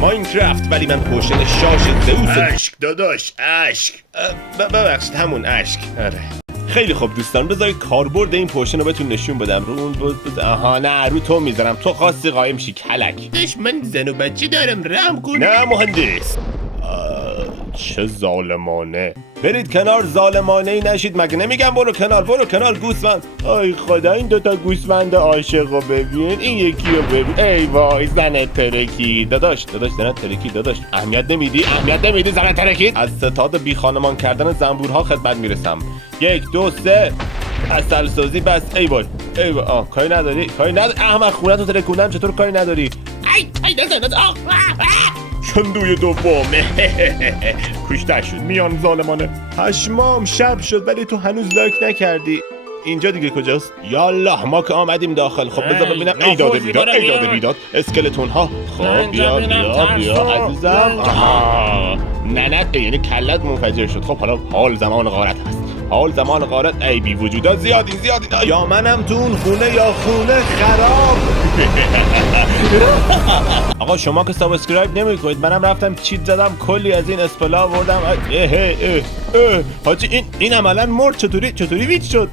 ماینکرافت، ولی من پوشن شاش زئوس. اشک داداش، اشک. ببخشید همون اشک. آره. خیلی خوب دوستان، بذارید کاربرد این پوشن رو بهتون نشون بدم. رو اون آها نه، رو تو میذارم. تو خواستی قایم شی کلک. داش من زن و بچه دارم، رحم کن. نه مهندس. چه ظالمانه. برید کنار، ظالمانه ای نشید. مگه نمیگم برو کنار، برو کنار گوسفند. آی خدا، این دوتا گوسفند عاشق رو ببین، این یکی رو ببین. ای وای زن ترکی. داداش زن ترکی، داداش اهمیت نمیدی زن ترکی. از ستاد بی خانمان کردن زنبورها خدمت میرسم. 1 2 3 اصل سازی بس. ای وای کاری نداری احمق. خونتو ترکوندم، چطور کاری نداری؟ ای نزن. شندوی دومه. کشته شد. میان ظالمانه. پشمام شب شد ولی تو هنوز لایک نکردی. اینجا دیگه کجاست؟ یالله ما که آمدیم داخل. خب بذار ببینم. ایداد بیداد اسکلتون ها. خب بیا عزیزم. آها ننت، یعنی کلت منفجر شد. خب حالا حال زمان غارت هست. حال زمان غارت. ای بی وجودا زیادی. یا منم تو اون خونه یا خونه خراب. آقا شما که سابسکرایب نمیکنید، منم رفتم چیت زدم، کلی از این اسپلا آوردم. حاجی این عملا مرد. چطوری ویچ شد؟